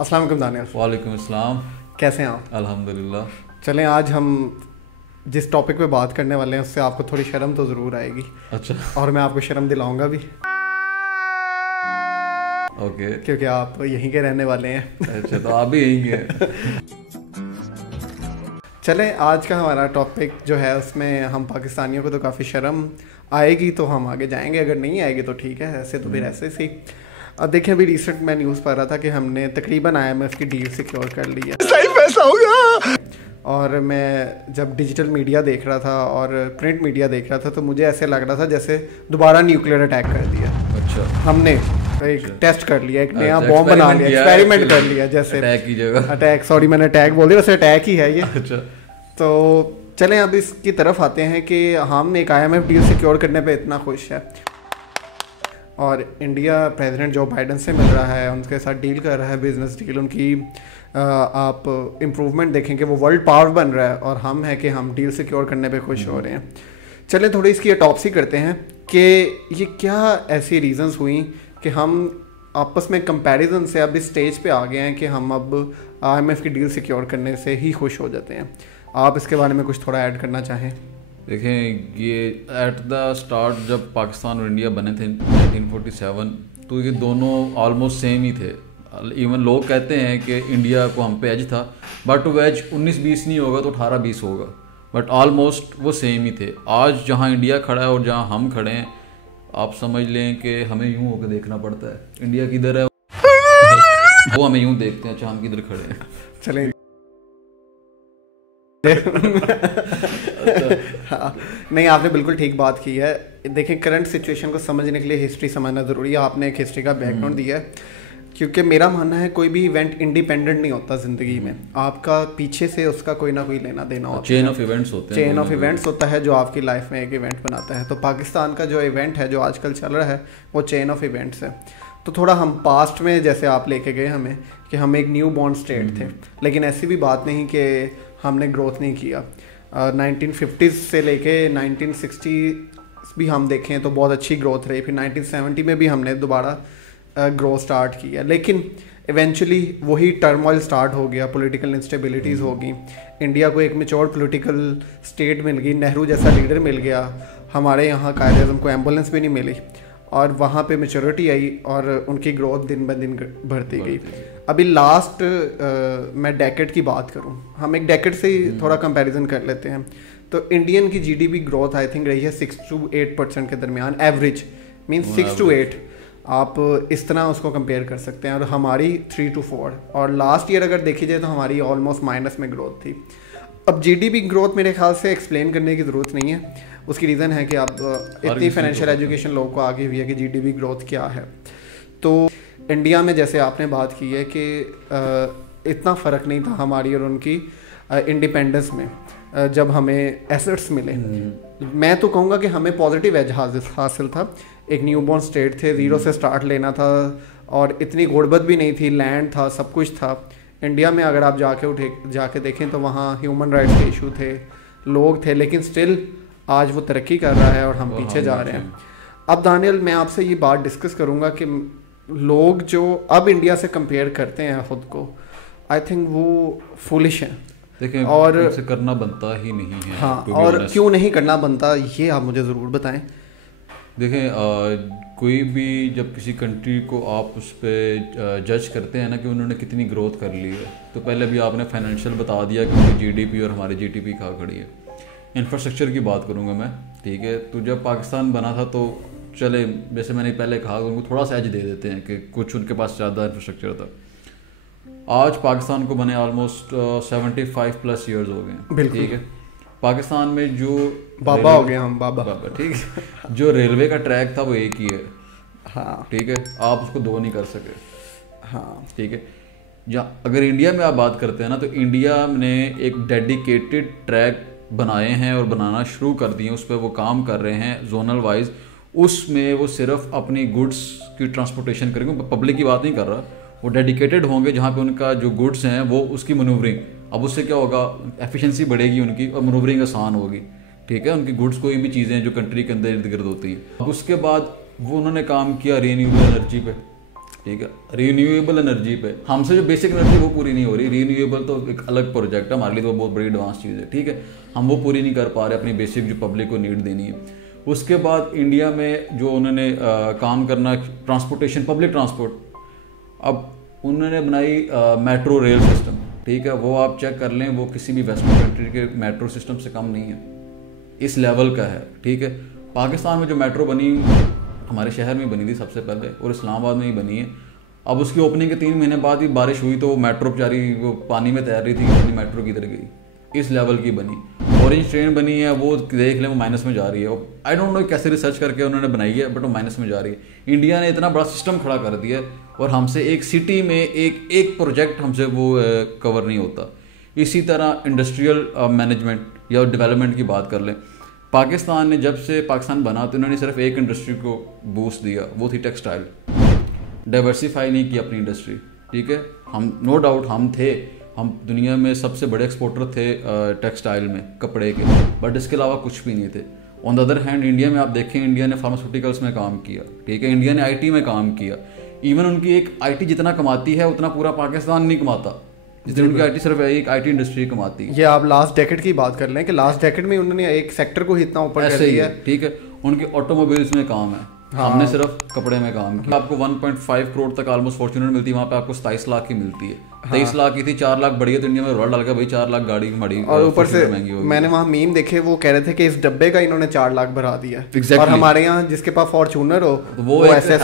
अस्सलाम वालेकुम दानियल। वालेकुम अस्सलाम। कैसे हैं आप? अल्हम्दुलिल्लाह। चलें, आज हम जिस टॉपिक पे बात करने वाले हैं उससे आपको थोड़ी शर्म तो ज़रूर आएगी। अच्छा। और मैं आपको शर्म दिलाऊंगा भी, ओके। क्योंकि आप यहीं के रहने वाले हैं। अच्छा, तो आप भी यहीं के? चलें, आज का हमारा टॉपिक जो है उसमें हम पाकिस्तानियों को तो काफ़ी शर्म आएगी तो हम आगे जाएंगे, अगर नहीं आएगी तो ठीक है, ऐसे तो फिर ऐसे ही। अब देखें, अभी रिसेंट मैं न्यूज़ पढ़ रहा था कि हमने तकरीबन IMF की डील सिक्योर कर ली है। सही पैसा होगा। और मैं जब डिजिटल मीडिया देख रहा था और प्रिंट मीडिया देख रहा था तो मुझे ऐसे लग रहा था जैसे दोबारा न्यूक्लियर अटैक कर दिया। अच्छा। हमने एक टेस्ट कर लिया, एक नया बॉम्ब बना लिया, एक्सपेरिमेंट कर लिया। जैसे अटैक की जगह अटैक, सॉरी मैंने अटैक बोल दिया, वैसे अटैक ही है ये। अच्छा। तो चलें अब इसकी तरफ आते हैं कि हम एक IMF डील सिक्योर करने पे इतना खुश है और इंडिया प्रेसिडेंट जो बाइडन से मिल रहा है, उनके साथ डील कर रहा है, बिजनेस डील। उनकी आप इम्प्रूवमेंट देखेंगे, वो वर्ल्ड पावर बन रहा है और हम है कि हम डील सिक्योर करने पे खुश हो रहे हैं। चलें थोड़ी इसकी ऑटोप्सी करते हैं कि ये क्या ऐसी रीजंस हुई कि हम आपस में कंपैरिजन से अब इस स्टेज पे आ गए हैं कि हम अब IMF की डील सिक्योर करने से ही खुश हो जाते हैं। आप इसके बारे में कुछ थोड़ा ऐड करना चाहें? देखें, ये एट द स्टार्ट जब पाकिस्तान और इंडिया बने थे 1947, तो ये दोनों ऑलमोस्ट सेम ही थे। इवन लोग कहते हैं कि इंडिया को हम पे एज था, बट वो एज 19-20 नहीं होगा तो 18-20 होगा, बट ऑलमोस्ट वो सेम ही थे। आज जहाँ इंडिया खड़ा है और जहाँ हम खड़े हैं, आप समझ लें कि हमें यूं होकर देखना पड़ता है। इंडिया किधर है वो हमें यूं देखते हैं, अच्छा हम किधर खड़े हैं। चलें। हाँ, नहीं आपने बिल्कुल ठीक बात की है। देखें, करंट सिचुएशन को समझने के लिए हिस्ट्री समझना ज़रूरी है। आपने एक हिस्ट्री का बैकग्राउंड दिया है, क्योंकि मेरा मानना है कोई भी इवेंट इंडिपेंडेंट नहीं होता ज़िंदगी में। आपका पीछे से उसका कोई ना कोई लेना देना होता है, चेन ऑफ इवेंट्स होते हैं। चेन ऑफ इवेंट्स होता है जो आपकी लाइफ में एक इवेंट बनाता है। तो पाकिस्तान का जो इवेंट है जो आजकल चल रहा है वो चेन ऑफ इवेंट्स है। तो थोड़ा हम पास्ट में जैसे आप लेके गए हमें कि हम एक न्यू बॉर्न स्टेट थे, लेकिन ऐसी भी बात नहीं कि हमने ग्रोथ नहीं किया। 1950s से लेके 1960 भी हम देखें तो बहुत अच्छी ग्रोथ रही। फिर 1970 में भी हमने दोबारा ग्रोथ स्टार्ट किया, लेकिन इवेंचुअली वही टर्मोइल स्टार्ट हो गया, पॉलिटिकल इंस्टेबिलिटीज़ हो गई। इंडिया को एक मैच्योर पॉलिटिकल स्टेट मिल गई, नेहरू जैसा लीडर मिल गया। हमारे यहाँ कायदे आज़म को एम्बुलेंस भी नहीं मिली और वहाँ पे मैच्योरिटी आई और उनकी ग्रोथ दिन ब दिन बढ़ती गई। अभी लास्ट मैं डेकेड की बात करूँ, हम एक डेकेड से ही थोड़ा कंपैरिजन कर लेते हैं, तो इंडियन की GDP ग्रोथ आई थिंक रही है 6 to 8% के दरमियान, एवरेज मीन्स 6 to 8, आप इस तरह उसको कंपेयर कर सकते हैं। और हमारी 3 to 4, और लास्ट ईयर अगर देखी जाए तो हमारी ऑलमोस्ट माइनस में ग्रोथ थी। अब GDP ग्रोथ मेरे ख्याल से एक्सप्लेन करने की ज़रूरत नहीं है, उसकी रीज़न है कि आप इतनी फाइनेंशियल एजुकेशन लोगों को आगे हुई है कि GDP ग्रोथ क्या है। तो इंडिया में जैसे आपने बात की है कि इतना फ़र्क नहीं था हमारी और उनकी इंडिपेंडेंस में, जब हमें एसेट्स मिले। मैं तो कहूँगा कि हमें पॉजिटिव एज हासिल था। एक न्यूबॉर्न स्टेट थे, ज़ीरो से स्टार्ट लेना था और इतनी गुर्बत भी नहीं थी, लैंड था, सब कुछ था। इंडिया में अगर आप जाके देखें तो वहाँ ह्यूमन राइट्स के इशू थे, लोग थे, लेकिन स्टिल आज वो तरक्की कर रहा है और हम पीछे जा रहे हैं। अब दानियल, मैं आपसे ये बात डिस्कस करूँगा कि लोग जो अब इंडिया से कंपेयर करते हैं ख़ुद को, आई थिंक वो फुलिश हैं। देखें, और उनसे करना बनता ही नहीं है। हाँ, और क्यों नहीं करना बनता ये आप मुझे ज़रूर बताएं। देखें, कोई भी जब किसी कंट्री को आप उस पर जज करते हैं ना कि उन्होंने कितनी ग्रोथ कर ली है, तो पहले भी आपने फाइनेंशियल बता दिया कि उनकी GDP और हमारी GDP कहाँ खड़ी है। इंफ्रास्ट्रक्चर की बात करूँगा मैं, ठीक है। तो जब पाकिस्तान बना था तो चले, जैसे मैंने पहले कहा, उनको थोड़ा सा एज दे देते हैं कि कुछ उनके पास ज़्यादा इंफ्रास्ट्रक्चर था। आज पाकिस्तान को बने ऑलमोस्ट 75+ ईयर्स हो गए, ठीक है। पाकिस्तान में जो बाबा हो गए हम, बाबा, ठीक है। जो रेलवे का ट्रैक था वो एक ही है, हाँ, ठीक है। आप उसको दो नहीं कर सके, हाँ, ठीक है। या अगर इंडिया में आप बात करते हैं ना, तो इंडिया ने एक डेडिकेटेड ट्रैक बनाए हैं और बनाना शुरू कर दिए, उस पर वो काम कर रहे हैं जोनल वाइज। उसमें वो सिर्फ अपनी गुड्स की ट्रांसपोर्टेशन करेंगे, पब्लिक की बात नहीं कर रहा, वो डेडिकेटेड होंगे जहाँ पे उनका जो गुड्स हैं वो उसकी मनूवरिंग। अब उससे क्या होगा, एफिशिएंसी बढ़ेगी उनकी और मनूवरिंग आसान होगी, ठीक है। उनकी गुड्स कोई भी चीज़ें जो कंट्री के अंदर इर्द गिर्द होती हैं। अब उसके बाद वो उन्होंने काम किया रीन्यूएबल एनर्जी पे, ठीक है। रीन्यूएबल एनर्जी पे हमसे जो बेसिक एनर्जी वो पूरी नहीं हो रही, रीन्यूएबल तो एक अलग प्रोजेक्ट है हमारे लिए, तो बहुत बड़ी एडवांस चीज़ है, ठीक है। हम वो पूरी नहीं कर पा रहे अपनी बेसिक जो पब्लिक को नीड देनी है। उसके बाद इंडिया में जो उन्होंने काम करना, ट्रांसपोर्टेशन, पब्लिक ट्रांसपोर्ट, अब उन्होंने बनाई मेट्रो रेल सिस्टम, ठीक है। वो आप चेक कर लें, वो किसी भी वेस्टर्न कंट्री के मेट्रो सिस्टम से कम नहीं है, इस लेवल का है, ठीक है। पाकिस्तान में जो मेट्रो बनी हमारे शहर में बनी थी सबसे पहले और इस्लामाबाद में ही बनी है। अब उसकी ओपनिंग के 3 महीने बाद ही बारिश हुई तो वो मेट्रो बेचारी वो पानी में तैर रही थी कि अपनी मेट्रो किधर गई, इस लेवल की बनी। ऑरेंज ट्रेन बनी है, वो देख लें वो माइनस में जा रही है। आई डोंट नो कैसे रिसर्च करके उन्होंने बनाई है, बट वो माइनस में जा रही है। इंडिया ने इतना बड़ा सिस्टम खड़ा कर दिया है और हमसे एक सिटी में एक प्रोजेक्ट हमसे वो कवर नहीं होता। इसी तरह इंडस्ट्रियल मैनेजमेंट या डेवलपमेंट की बात कर लें, पाकिस्तान ने जब से पाकिस्तान बना तो इन्होंने सिर्फ एक इंडस्ट्री को बूस्ट दिया, वो थी टेक्सटाइल। डाइवर्सिफाई नहीं की अपनी इंडस्ट्री, ठीक है। हम नो डाउट हम दुनिया में सबसे बड़े एक्सपोर्टर थे टेक्सटाइल में, कपड़े के, बट इसके अलावा कुछ भी नहीं थे। On the other hand India में आप देखें, इंडिया ने फार्मास्यूटिकल्स में काम किया, ठीक है। इंडिया ने आईटी में काम किया। इवन उनकी एक आईटी जितना कमाती है उतना पूरा पाकिस्तान नहीं कमाता, जितनी उनकी आईटी सिर्फ एक आईटी इंडस्ट्री कमाती है। ये आप लास्ट डेकेड की बात कर लें कि लास्ट डेकेड में उन्होंने एक सेक्टर को ही इतना ऊपर कर दिया है, ठीक है। उनके ऑटोमोबाइल्स में काम है, हमने सिर्फ कपड़े में काम किया। आपको 1.5 करोड़ तक ऑलमोस्ट फॉर्च्यूनर मिलती है, वहाँ पे आपको 27 लाख की मिलती है। 23 लाख की थी, 4 लाख बढ़ी है तो इंडिया में रोल डाल गया भाई 4 लाख गाड़ी मड़ी, और ऊपर से मैंने वहाँ मीम देखे, वो कह रहे थे कि इस डब्बे का इन्होंने 4 लाख भरा दिया। और हमारे यहाँ जिसके पास फॉर्च्यूनर हो वो ऐसे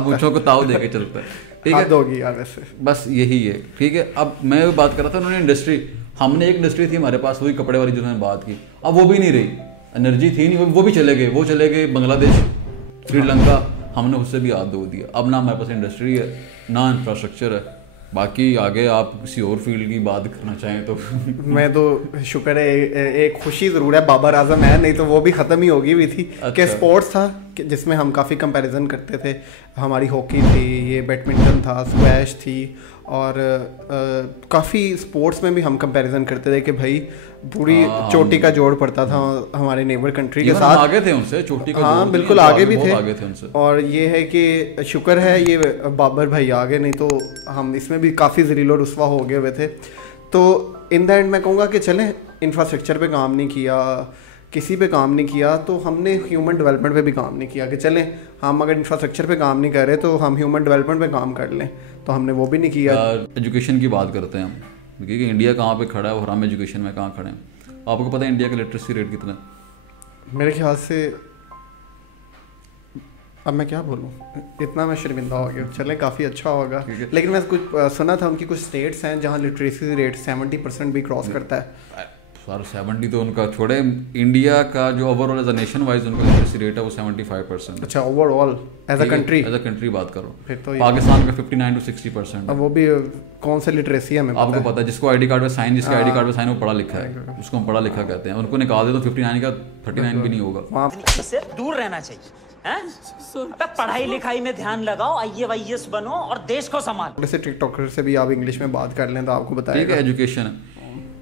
मुझको को ताव देके चलता है, ठीक है। होगी यार वैसे, बस यही है, ठीक है। अब मैं बात कर रहा था, उन्होंने इंडस्ट्री, हमने एक इंडस्ट्री थी हमारे पास, वही कपड़े वाली जो मैंने बात की, अब वो भी नहीं रही, एनर्जी थी नहीं, वो भी चले गए, वो चले गए बांग्लादेश, श्रीलंका, हमने उससे भी हाथ धो दिया। अब ना हमारे पास इंडस्ट्री है ना इंफ्रास्ट्रक्चर है। बाकी आगे आप किसी और फील्ड की बात करना चाहें तो मैं तो शुक्र है, एक खुशी ज़रूर है बाबर आजम है, नहीं तो वो भी ख़त्म ही होगी हुई थी। अच्छा। कि स्पोर्ट्स था जिसमें हम काफ़ी कंपैरिजन करते थे, हमारी हॉकी थी, ये बैडमिंटन था, स्क्वैश थी, और काफ़ी स्पोर्ट्स में भी हम कंपैरिजन करते थे कि भाई पूरी चोटी का जोड़ पड़ता था हमारे नेबर कंट्री के साथ। आगे थे उनसे, चोटी का हाँ बिल्कुल आगे भी थे, आगे थे उनसे। और ये है कि शुक्र है ये बाबर भाई आगे, नहीं तो हम इसमें भी काफ़ी ज़लील और रुस्वा हो गए हुए थे। तो इन द एंड मैं कहूँगा कि चलें, इंफ्रास्ट्रक्चर पे काम नहीं किया, किसी पे काम नहीं किया, तो हमने ह्यूमन डेवलपमेंट पे भी काम नहीं किया कि चलें हम अगर इंफ्रास्ट्रक्चर पे काम नहीं कर रहे तो हम ह्यूमन डेवलपमेंट पे काम कर लें, तो हमने वो भी नहीं किया। एजुकेशन की बात करते हैं हम, क्योंकि इंडिया कहाँ पे खड़ा है और हम एजुकेशन में कहाँ खड़े हैं। आपको पता है इंडिया का लिटरेसी रेट कितना है? मेरे ख्याल से, अब मैं क्या बोलूँ, इतना मैं शर्मिंदा हो गया। चलें काफ़ी अच्छा होगा, लेकिन मैं कुछ सुना था उनकी कुछ स्टेट्स हैं जहाँ लिटरेसी रेट 70% भी क्रॉस करता है। सर 70 तो उनका छोड़े, इंडिया का जो overall as a nation wise उनका लिटरेसी रेट है वो 75%। अच्छा, ओवरऑल एज अ कंट्री बात करो, फिर तो पाकिस्तान का 59 to 60%। अब वो भी कौन सा लिटरेसी है हमें आपको पता है, जिसको आईडी कार्ड पे साइन, जिसका आईडी कार्ड पे साइन वो पढ़ा लिखा है, उसको हम पढ़ा लिखा कहते हैं। उनको निकाल दे तो 59 का 39 भी नहीं होगा। इससे दूर रहना चाहिए। पढ़ाई लिखाई में ध्यान लगाओ, IAS बनो और देश को संभालो। जैसे टिकटॉकर से भी आप इंग्लिश में बात कर लें तो आपको बताएगा। ठीक है, एजुकेशन है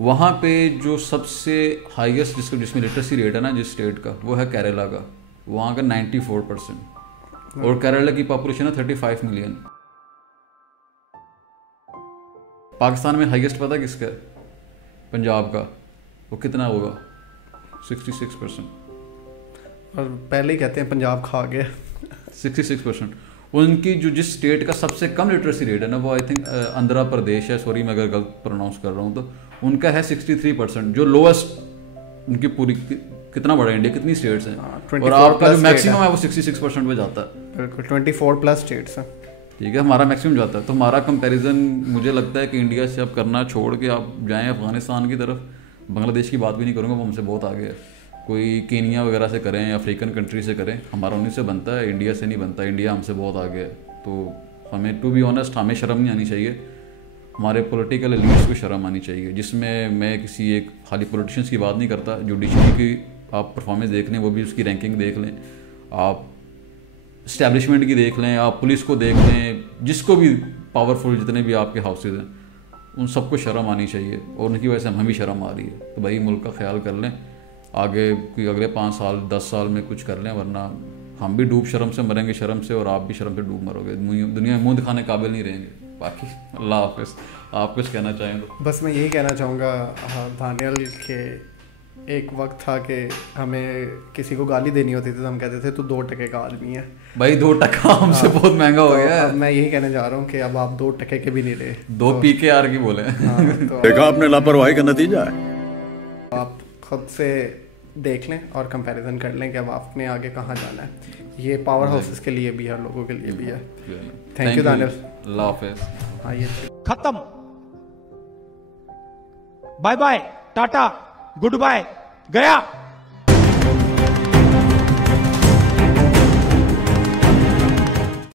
वहाँ पे जो सबसे हाईएस्ट जिसमें लिटरेसी रेट है ना जिस स्टेट का, वो है केरला का, वहाँ का 94%। और केरला की पॉपुलेशन है 35 मिलियन। पाकिस्तान में हाईएस्ट पता किसका है? पंजाब का। वो कितना होगा? 66%। और पहले ही कहते हैं पंजाब खा गया। 66%। उनकी जो जिस स्टेट का सबसे कम लिटरेसी रेट है ना, वो आई थिंक आंध्र प्रदेश है, सॉरी मैं अगर गलत प्रोनाउंस कर रहा हूँ तो, उनका है 63%, जो लोएस्ट उनकी पूरी। कितना बड़ा इंडिया, कितनी स्टेट्स हैं, और आपका जो मैक्सिमम है वो 66% पे जाता है। बिल्कुल 24+ स्टेट्स हैं। ठीक है, हमारा मैक्सिमम जाता है। तो हमारा कंपैरिजन मुझे लगता है कि इंडिया से अब करना छोड़ के आप जाएं अफगानिस्तान की तरफ। बांग्लादेश की बात भी नहीं करूँगा, वो हमसे बहुत आगे है। कोई केनिया वगैरह से करें, अफ्रीकन कंट्री से करें, हमारा उन्हीं से बनता है, इंडिया से नहीं बनता। इंडिया हमसे बहुत आगे है। तो हमें टू बी ऑनेस्ट हमें शर्म नहीं आनी चाहिए, हमारे पॉलिटिकल लीडर्स को शर्म आनी चाहिए। जिसमें मैं किसी एक खाली पॉलिटिशियंस की बात नहीं करता, जुडिशरी की आप परफॉर्मेंस देख लें, वो भी उसकी रैंकिंग देख लें, आप इस्टेब्लिशमेंट की देख लें, आप पुलिस को देख लें, जिसको भी पावरफुल जितने भी आपके हाउसेज हैं, उन सबको शर्म आनी चाहिए। और उनकी वजह से हमें भी शर्म आ रही है। तो भाई मुल्क का ख्याल कर लें, आगे कोई अगले 5 साल 10 साल में कुछ कर लें, वरना हम भी डूब शर्म से मरेंगे शर्म से, और आप भी शर्म से डूब मरोगे, दुनिया में मुंह दिखाने काबिल नहीं रहेंगे। बाकी अल्लाह हाफिज़। आप कुछ कहना चाहेंगे? बस मैं यही कहना चाहूँगा, दानियल के एक वक्त था कि हमें किसी को गाली देनी होती थी तो हम कहते थे तू 2 टके का आदमी है। भाई 2 टका हमसे बहुत महंगा हो गया है। अब मैं यही कहने जा रहा हूँ कि अब आप 2 टके के भी नहीं रहे, 2 PKR की बोले। तो देखा आपने लापरवाही का नतीजा है। आप खुद से देख लें और कंपैरिजन कर लें कि अब आपने आगे कहाँ जाना है। ये पावर हाउसेस के लिए भी है, लोगों के लिए भी है। Thank you Daniel. अल्लाह हाफिज़। हाँ ये खत्म, bye bye, tata, goodbye, गया।